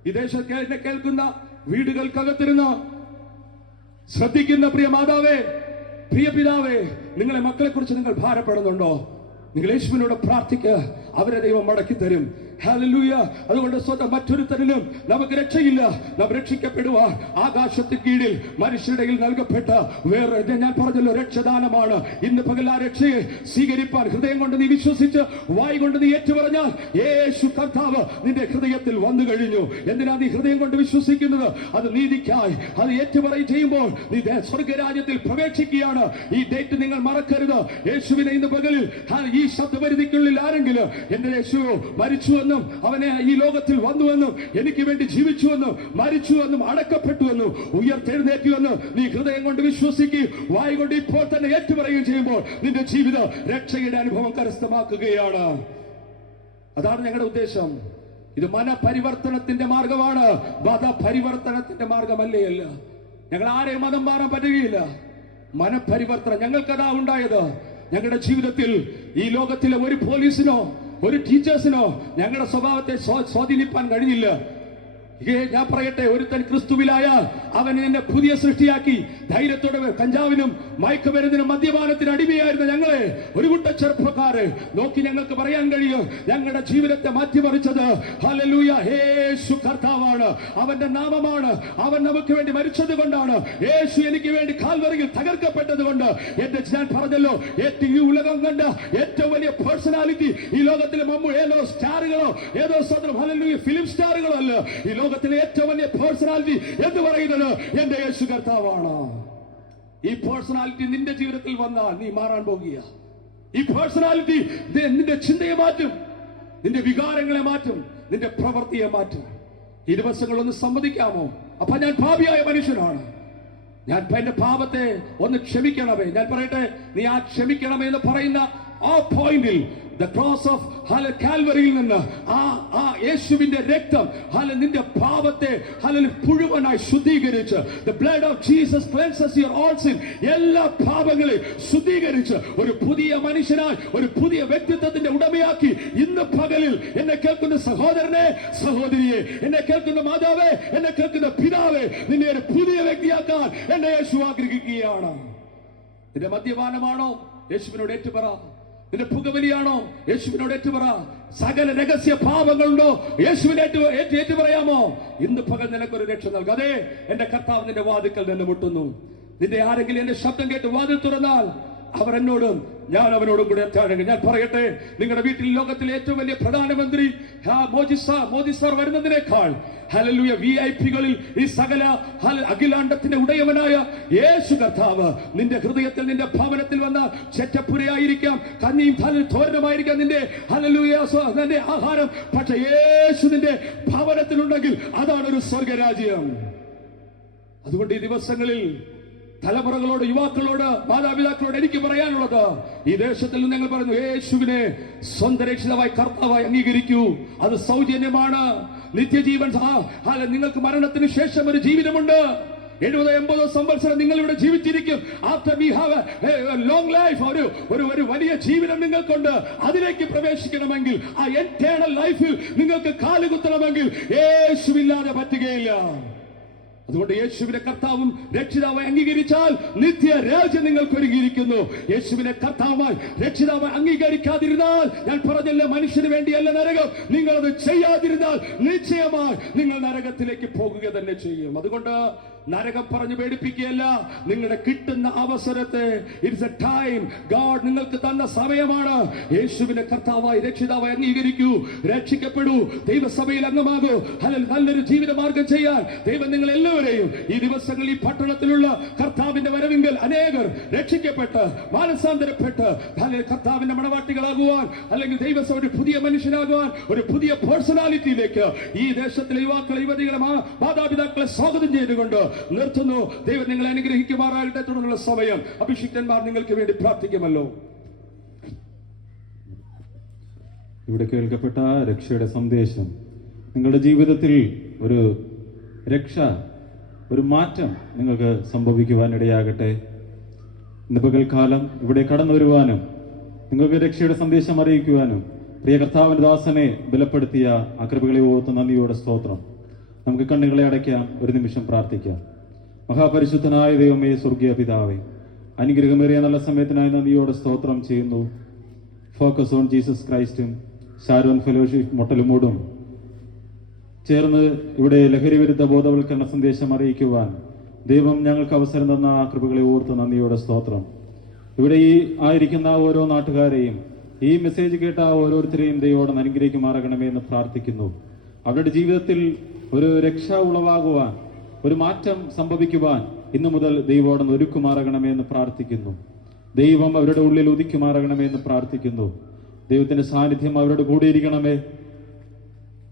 ഈ ദേശത്തെ കേൾക്കുന്ന വീടുകൾക്കകത്തിരുന്ന് ശ്രദ്ധിക്കുന്ന പ്രിയ മാതാവേ, പ്രിയ പിതാവേ, നിങ്ങളെ മക്കളെ കുറിച്ച് നിങ്ങൾ ഭാരപ്പെടുന്നുണ്ടോ? നിങ്ങൾ യേശുവിനോട് പ്രാർത്ഥിക്കുക. അവരെ ദൈവം മടക്കി തരും. ഹല്ലേലൂയ. അതുകൊണ്ട് സ്വന്തം മറ്റൊരുത്തരിലും നമുക്ക് രക്ഷയില്ല. നാം രക്ഷിക്കപ്പെടുവാൻ ആകാശത്തിന് കീഴിൽ മനുഷ്യരുടെ നൽകപ്പെട്ട വേറെ ഞാൻ പറഞ്ഞല്ലോ രക്ഷദാനമാണ്. ഇന്ന് പകൽ ആ രക്ഷയെ സ്വീകരിപ്പാൻ ഹൃദയം കൊണ്ട് നീ വിശ്വസിച്ച് വായി കൊണ്ട് നീ ഏറ്റുപറഞ്ഞാൽ യേശു കർത്താവ് നിന്റെ ഹൃദയത്തിൽ വന്നു കഴിഞ്ഞു. എന്തിനാ നീ ഹൃദയം കൊണ്ട് വിശ്വസിക്കുന്നത്? അത് നീതിക്കായി. അത് ഏറ്റുപറയും ചെയ്യുമ്പോൾ നീ സ്വർഗരാജ്യത്തിൽ പ്രവേശിക്കുകയാണ്. ഈ ഡേറ്റ് നിങ്ങൾ മറക്കരുത്. യേശുവിനെ ഇന്ന് പകലിൽ ഈ ശബ്ദപരിധിക്കുള്ളിൽ ആരെങ്കിലും എന്റെ യേശു മരിച്ചുവെന്നും അവനെ ഈ ലോകത്തിൽ വന്നുവെന്നും എനിക്ക് വേണ്ടി ജീവിച്ചുവെന്നും മരിച്ചുവെന്നും അടക്കപ്പെട്ടുവെന്നും ഉയർത്തെഴുന്നേറ്റുവെന്നും നീ ഹൃദയം കൊണ്ട് വിശ്വസിക്കുകയും വായി കൊണ്ട് ഇപ്പോൾ തന്നെ ഏറ്റുപറയുകയും ചെയ്യുമ്പോൾ നിന്റെ ജീവിതം രക്ഷയുടെ അനുഭവം കരസ്ഥമാക്കുകയാണ്. അതാണ് ഞങ്ങളുടെ ഉദ്ദേശം. ഇത് മനപരിവർത്തനത്തിന്റെ മാർഗമാണ്, മതപരിവർത്തനത്തിന്റെ മാർഗമല്ലേ അല്ല. ഞങ്ങൾ ആരെയും മതം മാറാൻ പറ്റുകയില്ല. മനപരിവർത്തനം ഞങ്ങൾക്കതാ ഉണ്ടായത്. ഞങ്ങളുടെ ജീവിതത്തിൽ ഈ ലോകത്തിലെ ഒരു പോലീസിനോ ഒരു ടീച്ചേഴ്സിനോ ഞങ്ങളുടെ സ്വഭാവത്തെ സ്വാധീനിപ്പാൻ കഴിഞ്ഞില്ല. ഞാൻ പറയട്ടെ, ഒരുത്തൻ ക്രിസ്തുവിലായ അവൻ എന്നെ പുതിയ സൃഷ്ടിയാക്കി. ധൈര്യത്തോടെ കഞ്ചാവിനും മയക്കുമരുന്നിനും മദ്യപാനത്തിന് അടിമയായിരുന്ന ഞങ്ങളെ ഒരു കൂട്ട ചെറുപ്പക്കാരെ നോക്കി ഞങ്ങൾക്ക് പറയാൻ കഴിയും ഞങ്ങളുടെ ജീവിതത്തെ മാറ്റിമറിച്ചത് ഹല്ലേലൂയ യേശു കർത്താവാണ്. അവന്റെ നാമമാണ്. അവൻ നമുക്ക് വേണ്ടി മരിച്ചത് കൊണ്ടാണ്. യേശു എനിക്ക് വേണ്ടി കാൽവറിയിൽ തകർക്കപ്പെട്ടത് കൊണ്ട് എന്റെ ഞാൻ പറഞ്ഞല്ലോ, ഈ ഉലകം കണ്ട ഏറ്റവും വലിയ പേഴ്സണാലിറ്റി ഈ ലോകത്തിലെ ഏതോ സ്റ്റാറുകളോ ഏതോ സ്വന്തം ഹല്ലേലൂയ ഫിലിം സ്റ്റാറുകളോ അല്ല. ഈ ലോകത്തിലെ ഏറ്റവും വലിയ പേഴ്സണാലിറ്റി എന്ന് പറയുന്നത് എന്റെ യേശു കർത്താവാണ്. ഈ പേഴ്സണാലിറ്റി നിന്റെ ജീവിതത്തിൽ വന്നാൽ നീ മാറാൻ പോകുക. ഈ പേഴ്സണാലിറ്റി നിന്റെ ചിന്തയെ മാറ്റും, നിന്റെ വികാരങ്ങളെ മാറ്റും, നിന്റെ പ്രവൃത്തിയെ മാറ്റും. ഈ ദിവസങ്ങളൊന്ന് സമ്മതിക്കാമോ? അപ്പൊ ഞാൻ പാപിയായ മനുഷ്യനാണ്, ഞാൻ എന്റെ പാപത്തെ ഒന്ന് ക്ഷമിക്കണമേ. ഞാൻ പറയട്ടെ, നീ ആ ക്ഷമിക്കണമേ എന്ന് പറയുന്ന ആ പോയിന്റിൽ the cross of കാൽവറിയിൽ നിന്ന് ആ യേശുവിന്റെ രക്തം നിന്റെ പാപത്തെ മുഴുവനായി ശുദ്ധീകരിച്ച് the blood of Jesus cleanses your all sin. എല്ലാ പാപങ്ങളെയും ശുദ്ധീകരിച്ച് ഒരു പുതിയ മനുഷ്യനായി ഒരു പുതിയ വ്യക്തിത്വത്തിന്റെ ഉടമയാക്കി ഇന്ന് പകലിൽ എന്നെ കേൾക്കുന്ന സഹോദരനെ സഹോദരിയെ, എന്നെ കേൾക്കുന്ന മാതാവേ, എന്നെ കേൾക്കുന്ന പിതാവേ, നിന്നെ ഒരു പുതിയ വ്യക്തിയാക്കാൻ എന്നെ യേശു ആഗ്രഹിക്കുകയാണ്. നിന്റെ മദ്യപാനമാണോ? യേശുവിനോട് ഏറ്റുപറ. നിന്റെ പുകവലിയാണോ? യേശുവിനോട് ഏറ്റുപറ. സകല രഹസ്യ പാപങ്ങളുണ്ടോ? യേശുവിനെ ഏറ്റുപറയാമോ? ഇന്ന് പകൽ നിനക്കൊരു രക്ഷ നൽകും. അതെ, എന്റെ കർത്താവ് നിന്റെ വാതിക്കൽ നിന്ന് മുട്ടുന്നു. നിന്റെ ആരെങ്കിലും എന്റെ ശബ്ദം കേട്ട് വാതിൽ തുറന്നാൽ അവർ എന്നോടും ഞാൻ അവനോടും കൂടെ എത്താണെങ്കിൽ ഞാൻ പറയട്ടെ, നിങ്ങളുടെ വീട്ടിൽ ലോകത്തിലെ ഏറ്റവും വലിയ പ്രധാനമന്ത്രി മോദി സാർ വരുന്നതിനേക്കാൾ ഹല്ലേലൂയ വിഐപികളിൽ ഈ സകല അഖിലാണ്ടത്തിന്റെ ഉടയവനായ യേശു കർത്താവ് നിന്റെ ഹൃദയത്തിൽ നിന്റെ ഭവനത്തിൽ വന്ന ചെറ്റപ്പുരയായിരിക്കാം, കഞ്ഞിയും തോരനുമായിരിക്കാം നിന്റെ ഹല്ലേലൂയ നിന്റെ ആഹാരം. പക്ഷെ യേശു നിന്റെ ഭവനത്തിലുണ്ടെങ്കിൽ അതാണ് ഒരു സ്വർഗരാജ്യം. അതുകൊണ്ട് ഈ ദിവസങ്ങളിൽ തലമുറകളോട്, യുവാക്കളോട്, മാതാപിതാക്കളോട് എനിക്ക് പറയാനുള്ളത്, ഈ ദേശത്തിൽ നിങ്ങൾ പറഞ്ഞു യേശുവിനെ സ്വന്തം രക്ഷിതാവായി കർത്താവായി അംഗീകരിക്കൂ. അത് സൗജന്യമാണ്. നിത്യജീവൻ. നിങ്ങൾക്ക് മരണത്തിന് ശേഷം ഒരു ജീവിതമുണ്ട്. 70-80 സംവത്സരം നിങ്ങൾ ഇവിടെ ജീവിച്ചിരിക്കും. After we have a long life, ഒരു വലിയ ജീവിതം നിങ്ങൾക്കുണ്ട്. അതിലേക്ക് പ്രവേശിക്കണമെങ്കിൽ, ആ എറ്റേണൽ ലൈഫിൽ നിങ്ങൾക്ക് കാലുകുത്തണമെങ്കിൽ യേശുവില്ലാതെ പറ്റുകയില്ല. അതുകൊണ്ട് യേശുവിനെ കർത്താവും രക്ഷിതാവായി അംഗീകരിച്ചാൽ നിത്യ രാജ്യം നിങ്ങൾക്ക് ഒരുങ്ങിയിരിക്കുന്നു. യേശുവിനെ കർത്താവായി രക്ഷിതാവായി അംഗീകരിക്കാതിരുന്നാൽ, ഞാൻ പറഞ്ഞില്ല മനുഷ്യന് വേണ്ടിയല്ല നരകം, നിങ്ങൾ അത് ചെയ്യാതിരുന്നാൽ നിശ്ചയമായി നിങ്ങൾ നരകത്തിലേക്ക് പോകുക തന്നെ ചെയ്യും. അതുകൊണ്ട് നരകം പറഞ്ഞു പേടിപ്പിക്കുകയല്ല. നിങ്ങളുടെ കിട്ടുന്ന അവസരത്തെ, ഇറ്റ്സ് എ ടൈം ഗോഡ് നിങ്ങൾക്ക് തന്ന സമയമാണ്. യേശുവിനെ കർത്താവായി രക്ഷിതാവായി അംഗീകരിക്കൂ, രക്ഷിക്കപ്പെടൂ, ദൈവസഭയിൽ അംഗമാകൂ. നല്ലൊരു ജീവിതമാർഗം ചെയ്യാൻ ദൈവം നിങ്ങൾ എല്ലാവരെയും ഈ ദിവസങ്ങളിൽ ഈ പട്ടണത്തിലുള്ള കർത്താവിന്റെ വരവിങ്കൽ അനേകർ രക്ഷിക്കപ്പെട്ട് മാനസാന്തരപ്പെട്ട് കർത്താവിന്റെ മണവാട്ടികളാകുവാൻ, അല്ലെങ്കിൽ ദൈവസഭ ഒരു പുതിയ മനുഷ്യനാകുവാൻ, ഒരു പുതിയ പേഴ്സണാലിറ്റിയിലേക്ക് ഈ ദേശത്തിലെ യുവാക്കളെ, യുവതികളെ, മാതാപിതാക്കളെ സ്വാഗതം ചെയ്തുകൊണ്ട് നിർത്തുന്നു. ദൈവം നിങ്ങളെ അനുഗ്രഹിക്കുമാറാകട്ടെ. തുടർന്നുള്ള സമയം അഭിഷിക്തന്മാർ നിങ്ങൾക്ക് വേണ്ടി പ്രാർത്ഥിക്കുമല്ലോ. ഇവിടെ കേൾക്കപ്പെട്ട രക്ഷയുടെ സന്ദേശം നിങ്ങളുടെ ജീവിതത്തിൽ ഒരു രക്ഷ, ഒരു മാറ്റം നിങ്ങൾക്ക് സംഭവിക്കുവാനിടയാകട്ടെ. ഇന്ന് പകൽക്കാലം ഇവിടെ കടന്നു വരുവാനും നിങ്ങൾക്ക് രക്ഷയുടെ സന്ദേശം അറിയിക്കുവാനും പ്രിയ കർത്താവിന്റെ ദാസനെ ബലപ്പെടുത്തിയ ആ കൃപകളെ ഓർത്ത് നന്ദിയോടെ സ്തോത്രം. നമുക്ക് കണ്ണുകളെ അടയ്ക്കാം, ഒരു നിമിഷം പ്രാർത്ഥിക്കാം. മഹാപരിശുദ്ധനായ ദൈവമേ, സ്വർഗീയ പിതാവേ, അനുഗ്രഹമേറിയ നല്ല സമയത്തിനായി നന്ദിയോടെ സ്തോത്രം ചെയ്യുന്നു. ഫോക്കസ് ഓൺ ജീസസ് ക്രൈസ്റ്റും ഷാരോൺ ഫെലോഷിപ്പ് മൊട്ടലുമൂടും ചേർന്ന് ഇവിടെ ലഹരി വിരുദ്ധ ബോധവൽക്കരണ സന്ദേശം അറിയിക്കുവാൻ ദൈവം ഞങ്ങൾക്ക് അവസരം തന്ന ആ കൃപകളെ ഓർത്ത് നന്ദിയോടെ സ്തോത്രം. ഇവിടെ ഈ ആയിരിക്കുന്ന ഓരോ നാട്ടുകാരെയും ഈ മെസ്സേജ് കേട്ട ഓരോരുത്തരെയും ദൈവോടെ അനുഗ്രഹിക്കുമാറാകണമേ എന്ന് പ്രാർത്ഥിക്കുന്നു. അവരുടെ ജീവിതത്തിൽ ഒരു രക്ഷ ഉളവാകുവാൻ, ഒരു മാറ്റം സംഭവിക്കുവാൻ ഇന്നു മുതൽ ദൈവോടെ ഒരുക്കുമാറാകണമേ എന്ന് പ്രാർത്ഥിക്കുന്നു. ദൈവം അവരുടെ ഉള്ളിൽ ഉദിക്കുമാറാകണമേ എന്ന് പ്രാർത്ഥിക്കുന്നു. ദൈവത്തിന്റെ സാന്നിധ്യം അവരുടെ കൂടിയിരിക്കണമേ.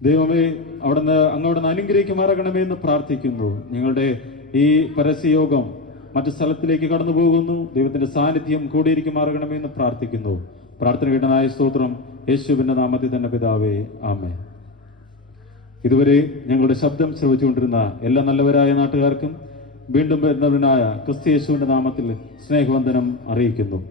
ദൈവമേ, അവിടുന്ന് അങ്ങോട്ട് അനുഗ്രഹിക്കുമാറാകണമേ എന്ന് പ്രാർത്ഥിക്കുന്നു. നിങ്ങളുടെ ഈ പരസ്യയോഗം മറ്റു സ്ഥലത്തിലേക്ക് കടന്നു പോകുന്നു. ദൈവത്തിന്റെ സാന്നിധ്യം കൂടിയിരിക്കുമാറാകണമേ എന്ന് പ്രാർത്ഥിക്കുന്നു. പ്രാർത്ഥന കേട്ടനായ സ്തോത്രം യേശുവിന്റെ നാമത്തിൽ തന്നെ പിതാവേ, ആമേൻ. ഇതുവരെ ഞങ്ങളുടെ ശബ്ദം ശ്രവിച്ചുകൊണ്ടിരുന്ന എല്ലാ നല്ലവരായ നാട്ടുകാർക്കും വീണ്ടും വരുന്നവനായ ക്രിസ്തു യേശുവിന്റെ നാമത്തിൽ സ്നേഹവന്ദനം അറിയിക്കുന്നു.